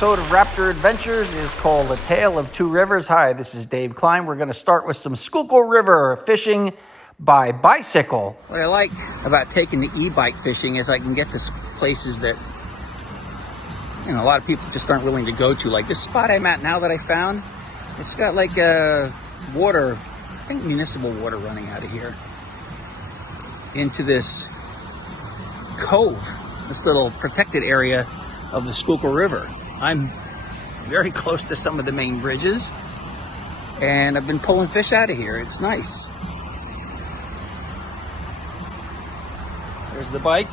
episode of RAPTR Adventures is called A Tale of Two Rivers. Hi, this is Dave Klein. We're going to start with some Schuylkill River fishing by bicycle. What I like about taking the e-bike fishing is I can get to places that, you know, a lot of people just aren't willing to go to. Like this spot I'm at now that I found, it's got like a water, I think municipal water running out of here into this cove, this little protected area of the Schuylkill River. I'm very close to some of the main bridges, and I've been pulling fish out of here. It's nice. There's the bike.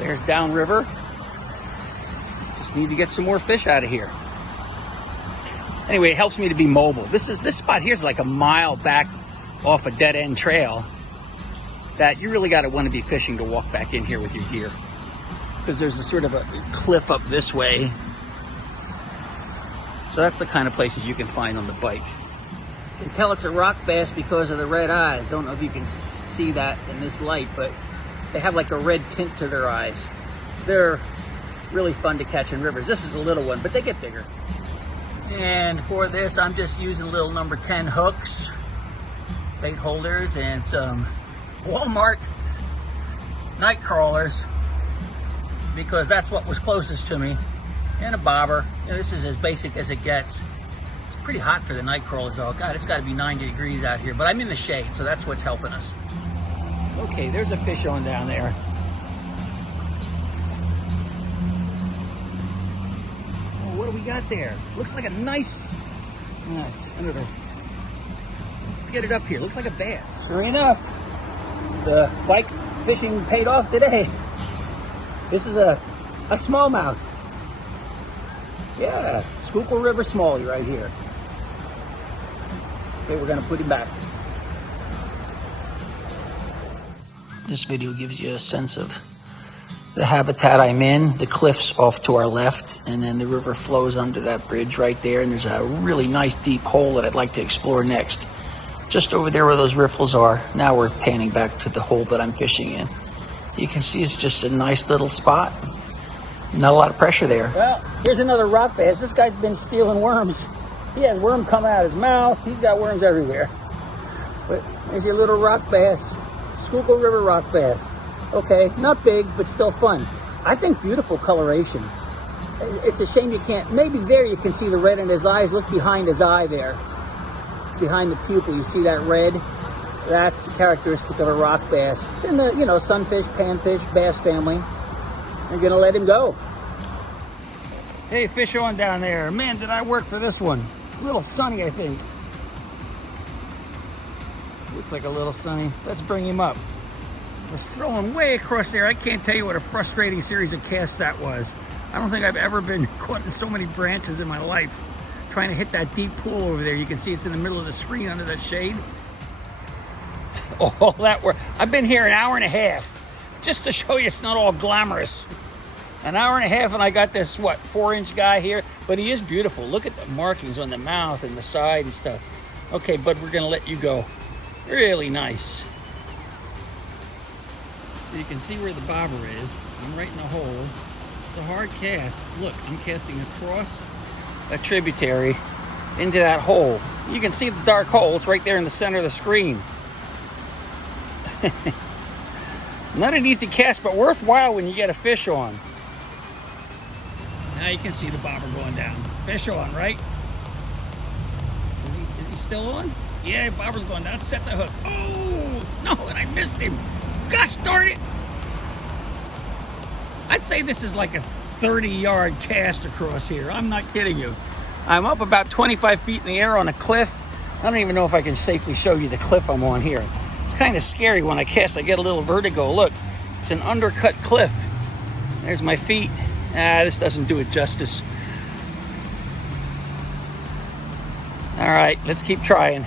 There's downriver. Just need to get some more fish out of here. Anyway, it helps me to be mobile. This spot here is like a mile back off a dead-end trail that you really got to want to be fishing to walk back in here with your gear, because there's a sort of a cliff up this way. So that's the kind of places you can find on the bike. You can tell it's a rock bass because of the red eyes. Don't know if you can see that in this light, but they have like a red tint to their eyes. They're really fun to catch in rivers. This is a little one, but they get bigger. And for this, I'm just using little number 10 hooks, bait holders, and some Walmart night crawlers, because that's what was closest to me, and a bobber. You know, this is as basic as it gets. It's pretty hot for the night crawlers though. God, it's got to be 90 degrees out here, but I'm in the shade, so that's what's helping us. Okay, there's a fish on down there. Oh, what do we got there? Looks like a nice, it's under the, let's get it up here. Looks like a bass. Sure enough, the bike fishing paid off today. This is a smallmouth. Yeah, Schuylkill River smallie right here. Okay, we're gonna put him back. This video gives you a sense of the habitat I'm in. The cliffs off to our left, and then the river flows under that bridge right there, and there's a really nice deep hole that I'd like to explore next. Just over there where those riffles are. Now we're panning back to the hole that I'm fishing in. You can see it's just a nice little spot. Not a lot of pressure there. Well, here's another rock bass. This guy's been stealing worms. He has worm coming out of his mouth. He's got worms everywhere. But there's your little rock bass. Schuylkill River rock bass. Okay, not big, but still fun. I think beautiful coloration. It's a shame you can't, maybe there you can see the red in his eyes. Look behind his eye there. Behind the pupil, you see that red? That's characteristic of a rock bass. It's in the, you know, sunfish, panfish, bass family. I'm gonna let him go. Hey, fish on down there. Man, did I work for this one. A little sunny, I think. Looks like a little sunny. Let's bring him up. I was throwing way across there. I can't tell you what a frustrating series of casts that was. I don't think I've ever been caught in so many branches in my life. Trying to hit that deep pool over there. You can see it's in the middle of the screen under that shade. All that work. I've been here an hour and a half just to show you it's not all glamorous. An hour and a half, and I got this, what, 4-inch guy here? But he is beautiful. Look at the markings on the mouth and the side and stuff. Okay, bud, we're gonna let you go. Really nice. So you can see where the bobber is. I'm right in the hole. It's a hard cast. Look, I'm casting across a tributary into that hole. You can see the dark hole. It's right there in the center of the screen. Not an easy cast, but worthwhile when you get a fish on. Now you can see the bobber going down. Fish on, right? Is he still on? Yeah, bobber's going down. Set the hook. Oh, no, and I missed him. Gosh darn it. I'd say this is like a 30-yard cast across here. I'm not kidding you. I'm up about 25 feet in the air on a cliff. I don't even know if I can safely show you the cliff I'm on here. It's kind of scary when I cast. I get a little vertigo. Look, it's an undercut cliff. There's my feet. This doesn't do it justice. All right, let's keep trying.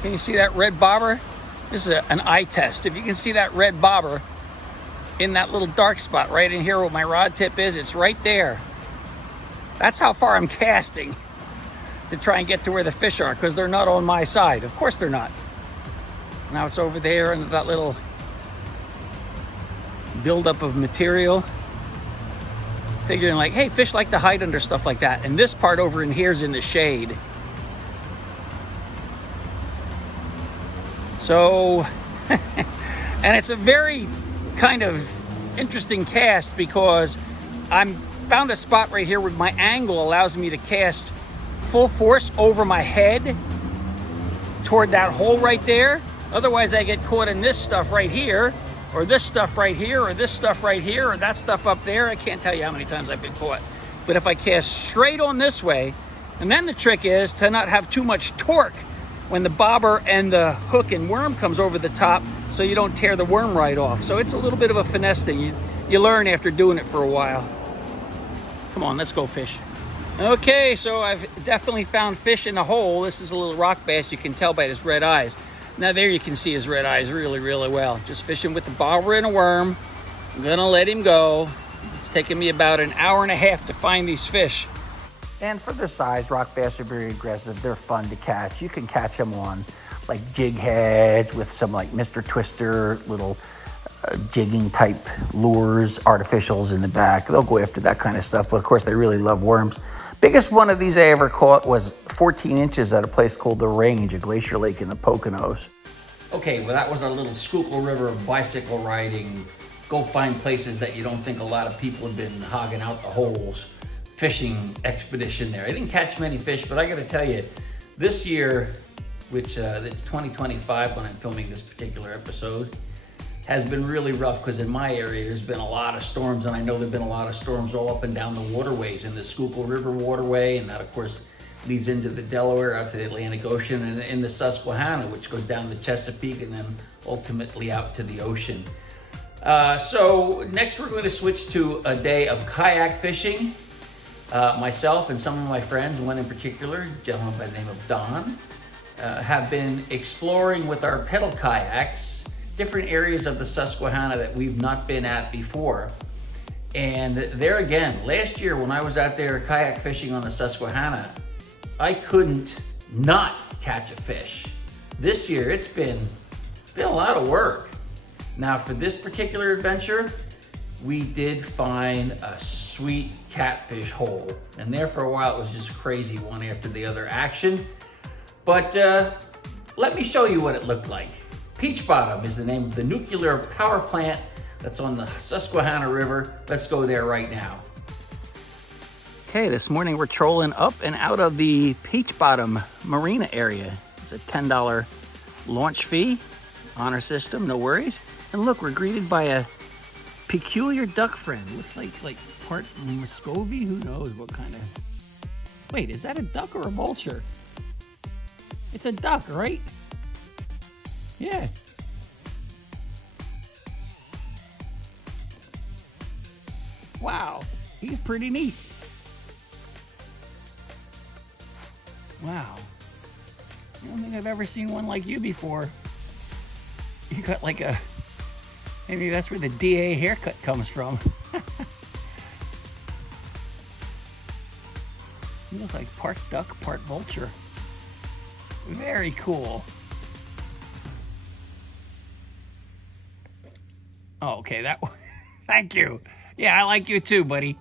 Can you see that red bobber? This is an eye test. If you can see that red bobber in that little dark spot right in here where my rod tip is, it's right there. That's how far I'm casting to try and get to where the fish are, because they're not on my side. Of course they're not. Now it's over there in that little buildup of material. figuring like, hey, fish like to hide under stuff like that. And this part over in here is in the shade. So, and it's a very kind of interesting cast because I'm found a spot right here where my angle allows me to cast full force over my head toward that hole right there. Otherwise I get caught in this stuff right here, or this stuff right here, or this stuff right here, or that stuff up there. I can't tell you how many times I've been caught. But if I cast straight on this way, and then the trick is to not have too much torque when the bobber and the hook and worm comes over the top, so you don't tear the worm right off. So it's a little bit of a finesse thing. You learn after doing it for a while. Come on, let's go fish. Okay, so I've definitely found fish in the hole. This is a little rock bass. You can tell by his red eyes. Now there you can see his red eyes really, really well. Just fishing with the bobber and a worm. I'm gonna let him go. It's taken me about an hour and a half to find these fish. And for their size, rock bass are very aggressive. They're fun to catch. You can catch them on like jig heads with some like Mr. Twister little jigging type lures, artificials in the back. They'll go after that kind of stuff, but of course they really love worms. Biggest one of these I ever caught was 14 inches at a place called The Range, a glacier lake in the Poconos. Okay, well that was our little Schuylkill River bicycle riding, go find places that you don't think a lot of people have been hogging out the holes fishing expedition there. I didn't catch many fish, but I gotta tell you, this year, which it's 2025 when I'm filming this particular episode, has been really rough because in my area there's been a lot of storms, and I know there've been a lot of storms all up and down the waterways in the Schuylkill River waterway, and that of course leads into the Delaware out to the Atlantic Ocean, and in the Susquehanna, which goes down the Chesapeake and then ultimately out to the ocean. So next we're going to switch to a day of kayak fishing. Myself and some of my friends, one in particular, a gentleman by the name of Don, have been exploring with our pedal kayaks different areas of the Susquehanna that we've not been at before. And there again, last year when I was out there kayak fishing on the Susquehanna, I couldn't not catch a fish. This year it's been a lot of work. Now for this particular adventure, we did find a sweet catfish hole, and there for a while it was just crazy, one after the other action. But let me show you what it looked like. Peach Bottom is the name of the nuclear power plant that's on the Susquehanna River. Let's go there right now. Okay, this morning we're trolling up and out of the Peach Bottom Marina area. It's a $10 launch fee, honor system, no worries. And look, we're greeted by a peculiar duck friend. Looks like part Muscovy, who knows what kind of... Wait, is that a duck or a vulture? It's a duck, right? Yeah. Wow, he's pretty neat. Wow. I don't think I've ever seen one like you before. You got like a... Maybe that's where the DA haircut comes from. You look like part duck, part vulture. Very cool. Oh, okay, that one. Thank you. Yeah, I like you too, buddy.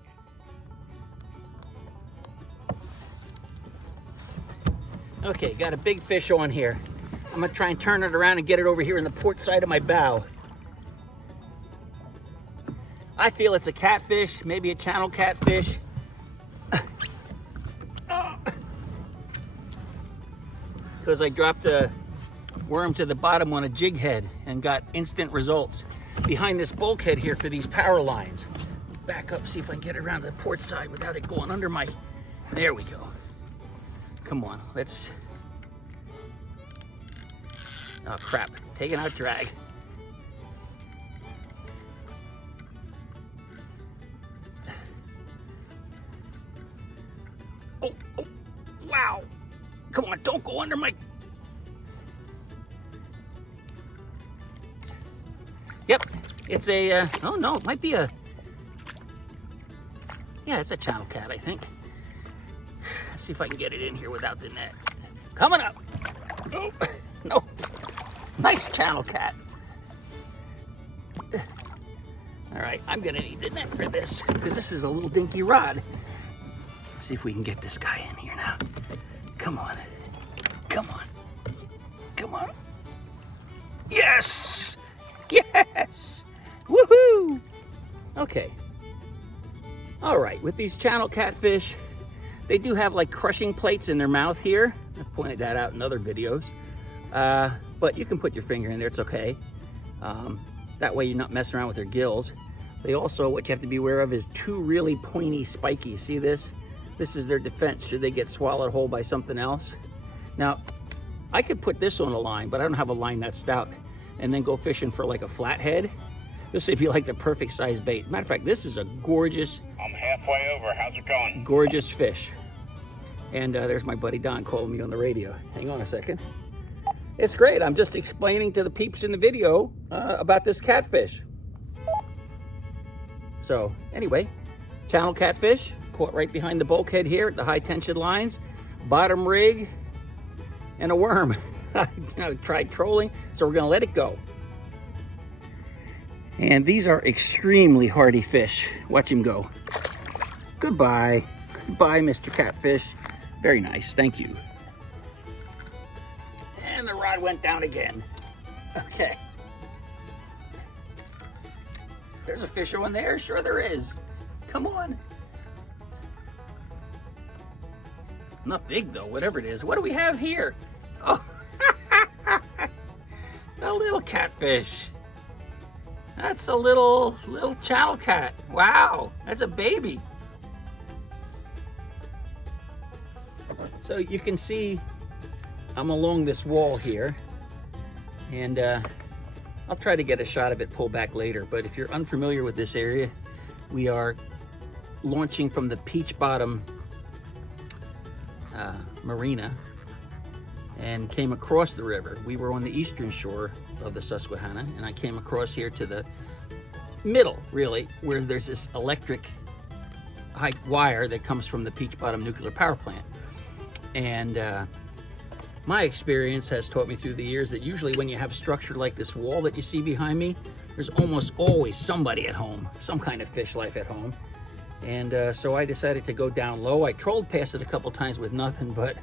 Okay, got a big fish on here. I'm gonna try and turn it around and get it over here in the port side of my bow. I feel it's a catfish, maybe a channel catfish. Because I dropped a worm to the bottom on a jig head and got instant results. Behind this bulkhead here for these power lines. Back up, see if I can get it around to the port side without it going under my... There we go. Come on, let's... Oh crap, taking out drag. Oh, wow. Come on, don't go under my... Yep, it's a, oh no, it might be a... Yeah, it's a channel cat, I think. Let's see if I can get it in here without the net. Coming up. Oh, no. Nice channel cat. All All right, I'm gonna need the net for this because this is a little dinky rod. Let's see if we can get this guy in here now. Come on, come on, come on. Yes, yes, woohoo. Okay. All right, with these channel catfish, they do have like crushing plates in their mouth here. I pointed that out in other videos. But you can put your finger in there, it's okay. That way you're not messing around with their gills. They also, what you have to be aware of is two really pointy spiky. See this? This is their defense should they get swallowed whole by something else. Now, I could put this on a line, but I don't have a line that stout, and then go fishing for like a flathead. This would be like the perfect size bait. Matter of fact, this is a gorgeous... I'm halfway over. How's it going? Gorgeous fish. And there's my buddy Don calling me on the radio. Hang on a second. It's great. I'm just explaining to the peeps in the video about this catfish. So anyway, channel catfish caught right behind the bulkhead here at the high tension lines, bottom rig, and a worm. I tried trolling, so we're gonna let it go. And these are extremely hardy fish. Watch him go. Goodbye. Goodbye, Mr. Catfish. Very nice, thank you. And the rod went down again. Okay. There's a fish on there, sure there is. Come on. Not big though, whatever it is. What do we have here? Oh, a little catfish. That's a little channel cat. Wow, that's a baby. So you can see I'm along this wall here, and I'll try to get a shot of it pull back later, but if you're unfamiliar with this area, we are launching from the Peach Bottom Marina and came across the river. We were on the eastern shore of the Susquehanna, and I came across here to the middle, really, where there's this electric high wire that comes from the Peach Bottom nuclear power plant. And my experience has taught me through the years that usually when you have structure like this wall that you see behind me, there's almost always somebody at home, some kind of fish life at home. And so I decided to go down low. I trolled past it a couple times with nothing, but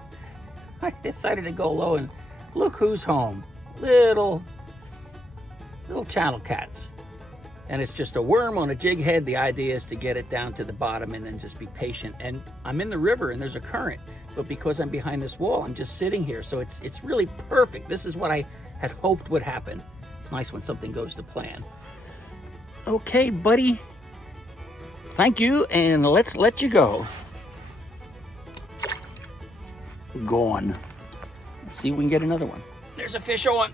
I decided to go low, and look who's home. Little channel cats. And it's just a worm on a jig head. The idea is to get it down to the bottom and then just be patient. And I'm in the river and there's a current, but because I'm behind this wall, I'm just sitting here. So it's really perfect. This is what I had hoped would happen. It's nice when something goes to plan. Okay, buddy. Thank you, and let's let you go. Gone. Let's see if we can get another one. There's a fish on.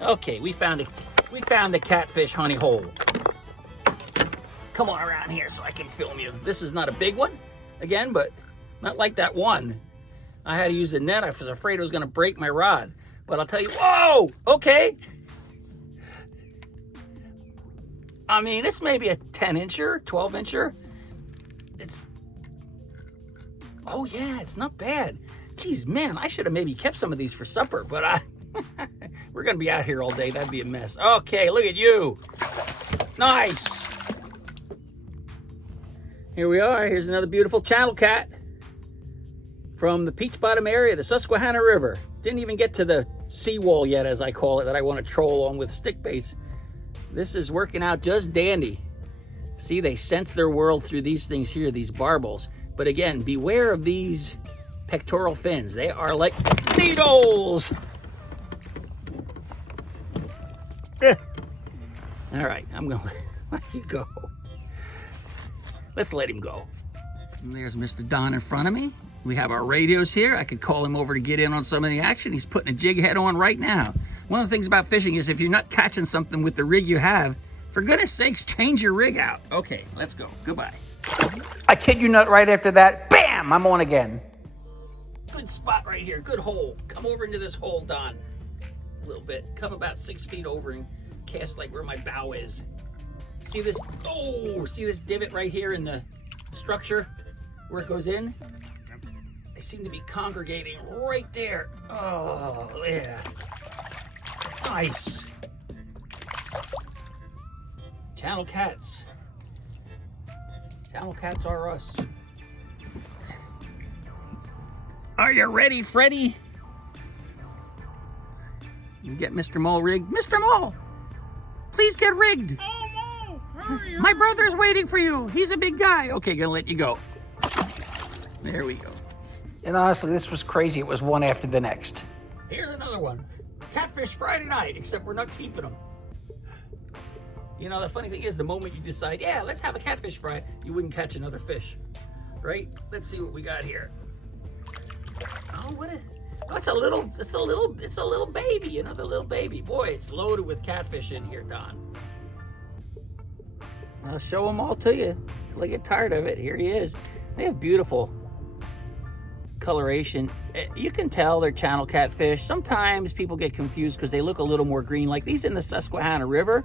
Okay, we found the catfish honey hole. Come on around here so I can film you. This is not a big one, again, but not like that one. I had to use the net. I was afraid it was gonna break my rod. But I'll tell you, whoa, okay. I mean, it's maybe a 10-incher, 12-incher. Oh yeah, it's not bad. Geez, man, I should have maybe kept some of these for supper, but we're gonna be out here all day. That'd be a mess. Okay, look at you. Nice. Here we are. Here's another beautiful channel cat from the Peach Bottom area, the Susquehanna River. Didn't even get to the seawall yet, as I call it, that I want to troll on with stick baits. This is working out just dandy. See, they sense their world through these things here, these barbels. But again, beware of these pectoral fins. They are like needles. All right, I'm gonna let you go. Let's let him go. And there's Mr. Don in front of me. We have our radios here. I could call him over to get in on some of the action. He's putting a jig head on right now. One of the things about fishing is if you're not catching something with the rig you have, for goodness sakes, change your rig out. Okay, let's go. Goodbye. I kid you not, right after that, bam, I'm on again. Good spot right here, good hole. Come over into this hole, Don, a little bit. Come about 6 feet over and cast like where my bow is. See this? Oh, see this divot right here in the structure? where it goes in. They seem to be congregating right there. Oh, yeah. Nice. Channel cats. Channel cats are us. Are you ready, Freddy? You get Mr. Mole rigged. Mr. Mole, please get rigged. Oh, no! Hurry, My brother's waiting for you. He's a big guy. Okay, gonna let you go. There we go. And honestly, this was crazy. It was one after the next. Here's another one. Catfish Friday night, except we're not keeping them. You know, the funny thing is, the moment you decide, yeah, let's have a catfish fry, you wouldn't catch another fish, right? Let's see what we got here. Oh, what a, oh, it's a little baby, another little baby. Boy, it's loaded with catfish in here, Don. I'll show them all to you until I get tired of it. Here he is. They have beautiful coloration. You can tell they're channel catfish. Sometimes people get confused because they look a little more green. Like these in the Susquehanna River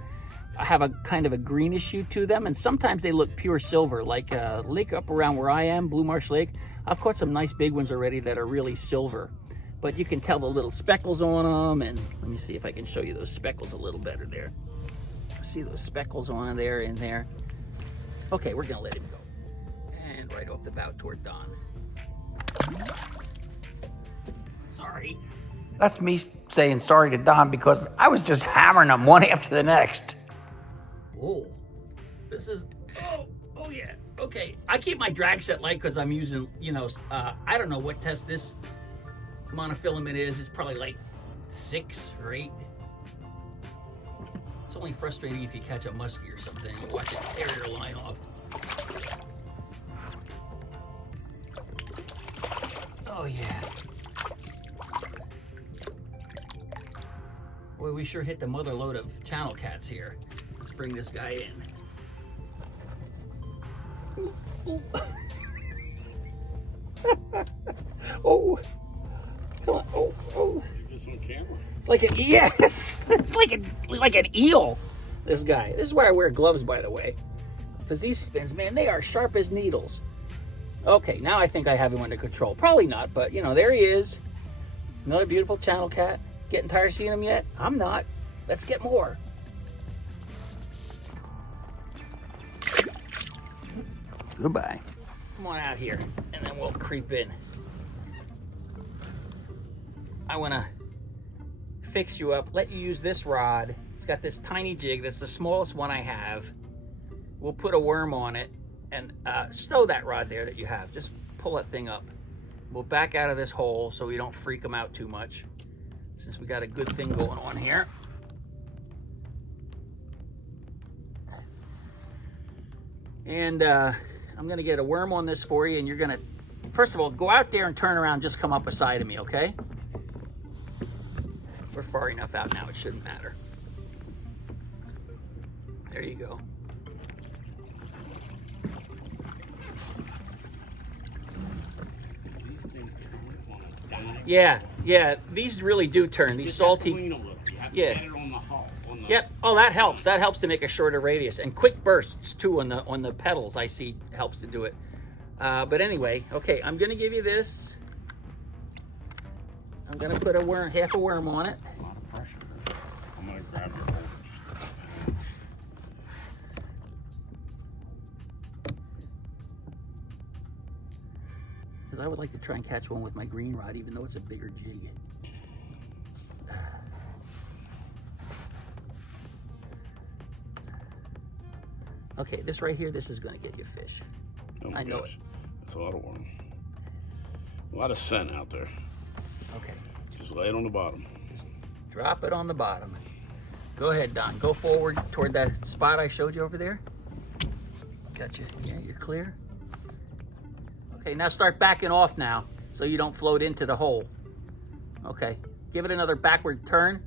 have a kind of a greenish hue to them, and sometimes they look pure silver, like a lake up around where I am, Blue Marsh Lake. I've caught some nice big ones already that are really silver, but you can tell the little speckles on them. And let me see if I can show you those speckles a little better there. See those speckles on there in there. Okay, we're gonna let him go. And right off the bow toward Don. Sorry. That's me saying sorry to Don because I was just hammering them one after the next. Whoa, this is, oh yeah, okay. I keep my drag set light because I'm using, you know, I don't know what test this monofilament is. It's probably like 6 or 8. It's only frustrating if you catch a muskie or something. You watch it tear your line off. Oh yeah. Boy, we sure hit the mother load of channel cats here. Let's bring this guy in. Ooh, oh, come on! Oh! This on camera. It's like an yes. It's like an eel. This guy. This is why I wear gloves, by the way, because these fins, man, they are sharp as needles. Okay, now I think I have him under control. Probably not, but you know, there he is. Another beautiful channel cat. Getting tired of seeing him yet? I'm not. Let's get more. Goodbye. Come on out here, and then we'll creep in. I want to fix you up, let you use this rod. It's got this tiny jig. That's the smallest one I have. We'll put a worm on it and stow that rod there that you have. Just pull that thing up. We'll back out of this hole so we don't freak them out too much, since we got a good thing going on here. And I'm gonna get a worm on this for you, and you're gonna, first of all, go out there and turn around, just come up beside of me, okay? We're far enough out now, it shouldn't matter. There you go. Yeah, these really do turn. These salty. Yeah. Yep. Oh, that helps. That helps to make a shorter radius, and quick bursts too on the pedals. I see helps to do it. But anyway, okay. I'm gonna give you this. I'm gonna put a worm, half a worm on it. A lot of pressure. I'm gonna grab your hold. Because I would like to try and catch one with my green rod, even though it's a bigger jig. Okay, this right here, this is gonna get you fish. Oh I know it. That's a lot of worm. A lot of scent out there. Okay. Just lay it on the bottom. Just drop it on the bottom. Go ahead, Don. Go forward toward that spot I showed you over there. Gotcha. Yeah, you're clear. Okay, now start backing off now so you don't float into the hole. Okay, give it another backward turn.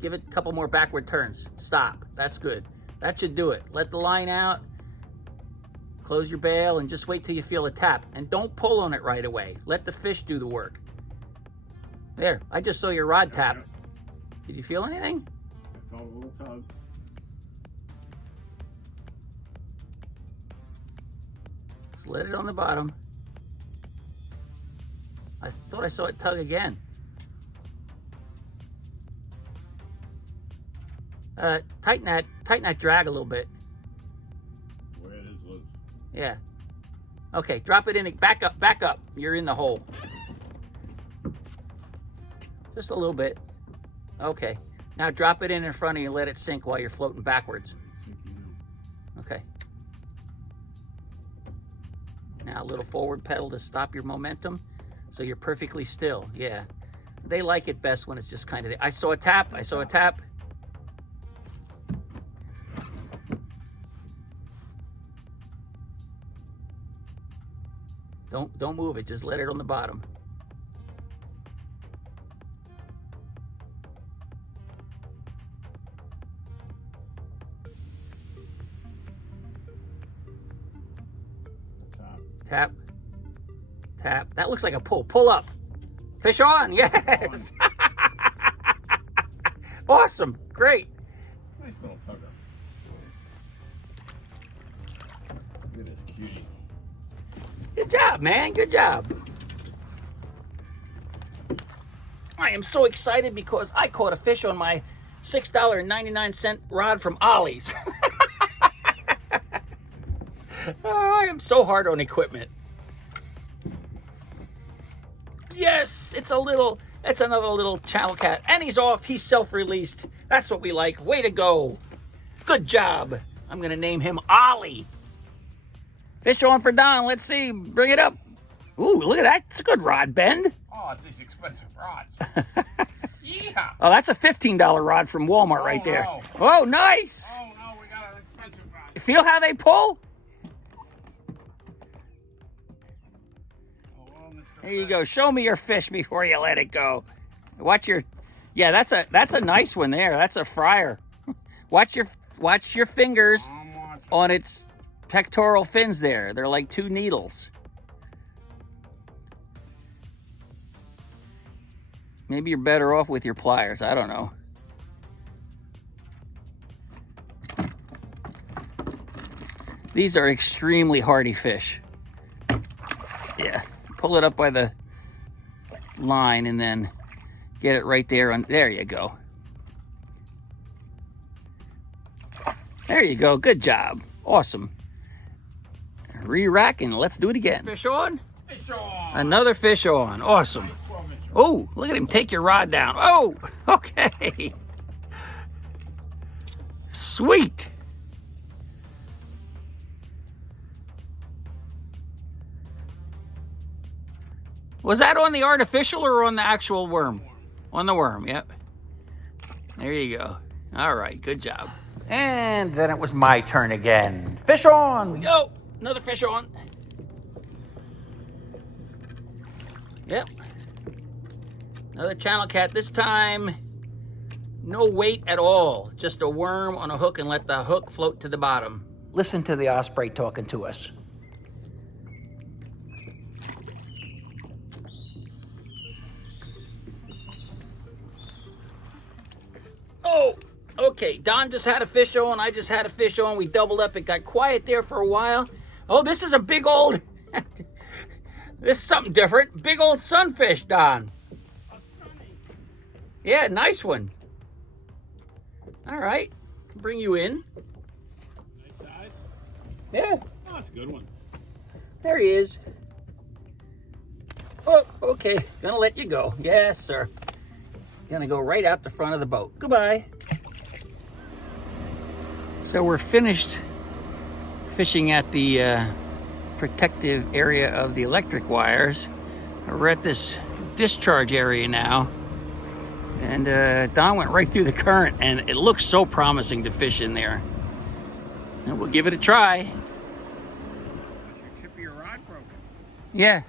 Give it a couple more backward turns. Stop. That's good. That should do it. Let the line out. Close your bail and just wait till you feel a tap. And don't pull on it right away. Let the fish do the work. There, I just saw your rod tap. Did you feel anything? I felt a little tug. Just let it on the bottom. I thought I saw it tug again. Tighten that drag a little bit. Where it is loose. Yeah. Okay, drop it in. Back up. You're in the hole. Just a little bit. Okay. Now drop it in front of you and let it sink while you're floating backwards. Okay. Now a little forward pedal to stop your momentum so you're perfectly still. Yeah. They like it best when it's just kind of there. I saw a tap. Don't move it. Just let it on the bottom. Tap. That looks like a pull. Pull up. Fish on. Yes. Awesome. Great. Nice little tugger. Look at this cutie. Good job, man. Good job. I am so excited because I caught a fish on my $6.99 rod from Ollie's. Oh, I am so hard on equipment. Yes, it's another little channel cat. And he's off. He's self-released. That's what we like. Way to go. Good job. I'm going to name him Ollie. Fish on for Don. Let's see. Bring it up. Ooh, look at that. It's a good rod bend. Oh, it's these expensive rods. Yeah. Oh, that's a $15 rod from Walmart right there. No. Oh, nice. Oh, no, we got an expensive rod. Feel how they pull? There you go. Show me your fish before you let it go. Watch your, yeah, that's a nice one there. That's a fryer. Watch your fingers on its pectoral fins there. They're like two needles. Maybe you're better off with your pliers. I don't know. These are extremely hardy fish. Yeah. Pull it up by the line and then get it right there. There you go. There you go. Good job. Awesome. Re-rack and let's do it again. Fish on? Fish on. Another fish on. Awesome. Oh, look at him take your rod down. Oh, okay. Sweet. Was that on the artificial or on the actual worm? On the worm, yep. There you go. All right, good job. And then it was my turn again. Fish on. We go. Another fish on. Yep. Another channel cat. This time, no weight at all. Just a worm on a hook and let the hook float to the bottom. Listen to the osprey talking to us. Oh, okay. Don just had a fish on. I just had a fish on. We doubled up. It got quiet there for a while. Oh, this is a big old... This is something different. Big old sunfish, Don. Yeah, nice one. All right. Bring you in. Nice size. Yeah. Oh, that's a good one. There he is. Oh, okay. Gonna let you go. Yes, sir. Gonna go right out the front of the boat. Goodbye. So we're finished fishing at the protective area of the electric wires. We're at this discharge area now. And Don went right through the current and it looks so promising to fish in there. And we'll give it a try. Your rod broken. Yeah.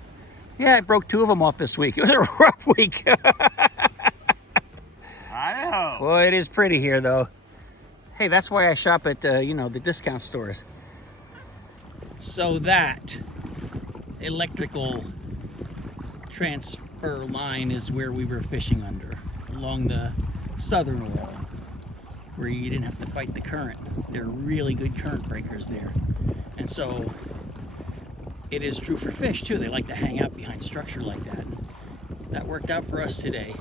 Yeah, I broke 2 of them off this week. It was a rough week. I know. Well, it is pretty here, though. Hey, that's why I shop at, the discount stores. So that electrical transfer line is where we were fishing under, along the southern wall, where you didn't have to fight the current. They're really good current breakers there. And so it is true for fish, too. They like to hang out behind structure like that. That worked out for us today.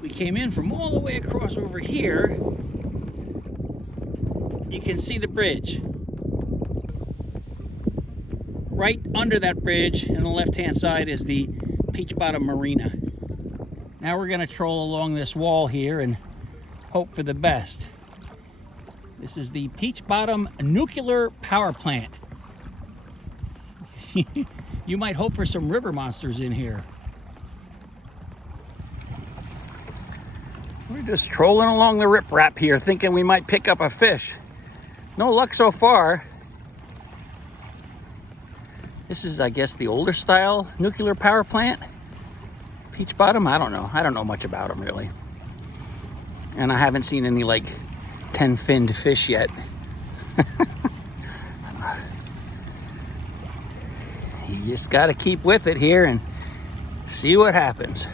We came in from all the way across over here. You can see the bridge. Right under that bridge on the left-hand side is the Peach Bottom Marina. Now we're gonna troll along this wall here and hope for the best. This is the Peach Bottom Nuclear Power Plant. You might hope for some river monsters in here. We're just trolling along the riprap here, thinking we might pick up a fish. No luck so far. This is, I guess, the older style nuclear power plant. Peach Bottom, I don't know. I don't know much about them, really. And I haven't seen any, like, 10-finned fish yet. You just got to keep with it here and see what happens.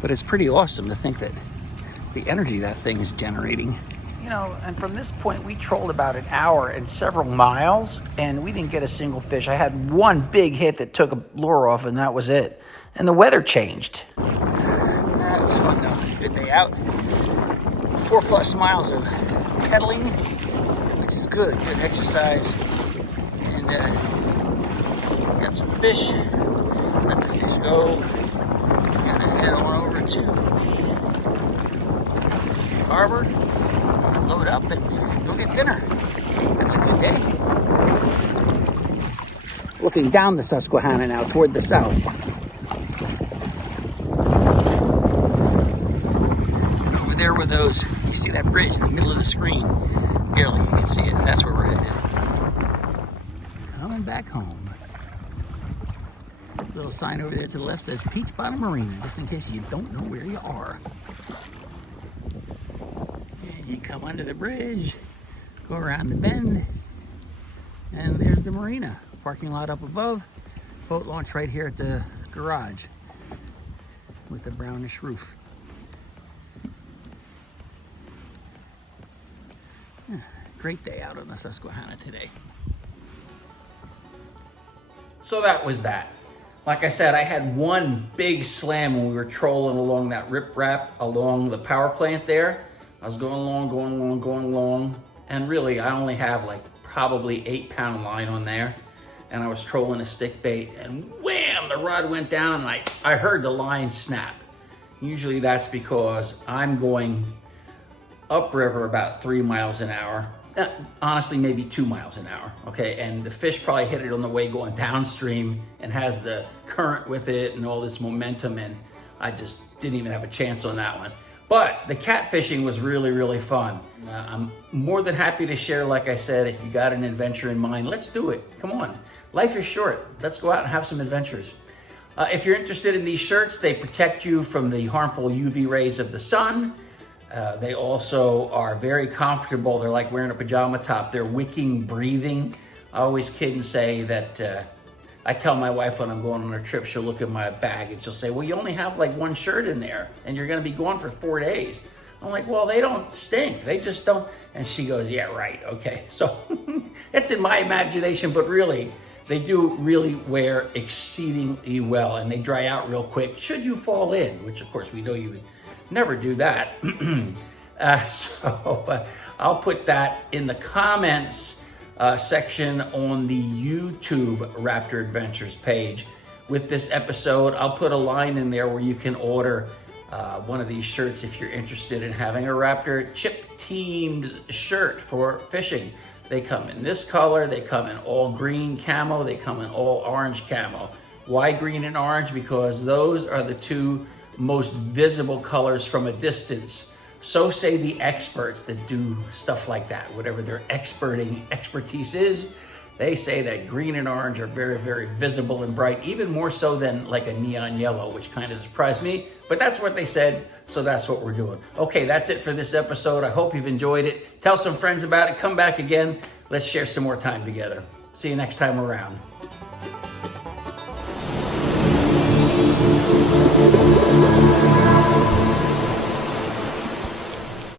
But it's pretty awesome to think that the energy that thing is generating. You know, and from this point, we trolled about an hour and several miles, and we didn't get a single fish. I had one big hit that took a lure off, and that was it. And the weather changed. That was fun, though. Good day out. 4+ miles of pedaling, which is good. Good exercise. And got some fish. Let the fish go. Gonna head on over to the harbor. Load up and go get dinner. That's a good day. Looking down the Susquehanna now toward the south. And over there were those, you see that bridge in the middle of the screen? Barely you can see it. That's where we're headed. Coming back home. Little sign over there to the left says Peach Bottom Marina, just in case you don't know where you are. You come under the bridge, go around the bend, and there's the marina. Parking lot up above, boat launch right here at the garage with the brownish roof. Great day out on the Susquehanna today. So that was that. Like I said, I had one big slam when we were trolling along that riprap along the power plant there. I was going along, and really I only have like probably 8-pound line on there, and I was trolling a stick bait, and wham, the rod went down, and I heard the line snap. Usually that's because I'm going upriver about 3 miles an hour. Honestly, maybe 2 miles an hour, okay? And the fish probably hit it on the way going downstream and has the current with it and all this momentum, and I just didn't even have a chance on that one. But the catfishing was really, really fun. I'm more than happy to share, like I said, if you got an adventure in mind, let's do it. Come on, life is short. Let's go out and have some adventures. If you're interested in these shirts, they protect you from the harmful UV rays of the sun. They also are very comfortable. They're like wearing a pajama top. They're wicking, breathing. I always kid and say that I tell my wife when I'm going on a trip, she'll look at my bag and she'll say, well, you only have like one shirt in there and you're going to be gone for 4 days. I'm like, well, they don't stink. They just don't. And she goes, yeah, right. Okay. So it's in my imagination, but really, they do really wear exceedingly well, and they dry out real quick should you fall in, which of course we know you would never do that. So I'll put that in the comments section on the YouTube RAPTR Adventures page. With this episode, I'll put a line in there where you can order one of these shirts if you're interested in having a RAPTR ChipteeAMZ shirt for fishing. They come in this color, they come in all green camo, they come in all orange camo. Why green and orange? Because those are the two most visible colors from a distance. So say the experts that do stuff like that, whatever their expertise is, they say that green and orange are very, very visible and bright, even more so than like a neon yellow, which kind of surprised me, but that's what they said, so that's what we're doing. Okay, that's it for this episode. I hope you've enjoyed it. Tell some friends about it. Come back again. Let's share some more time together. See you next time around.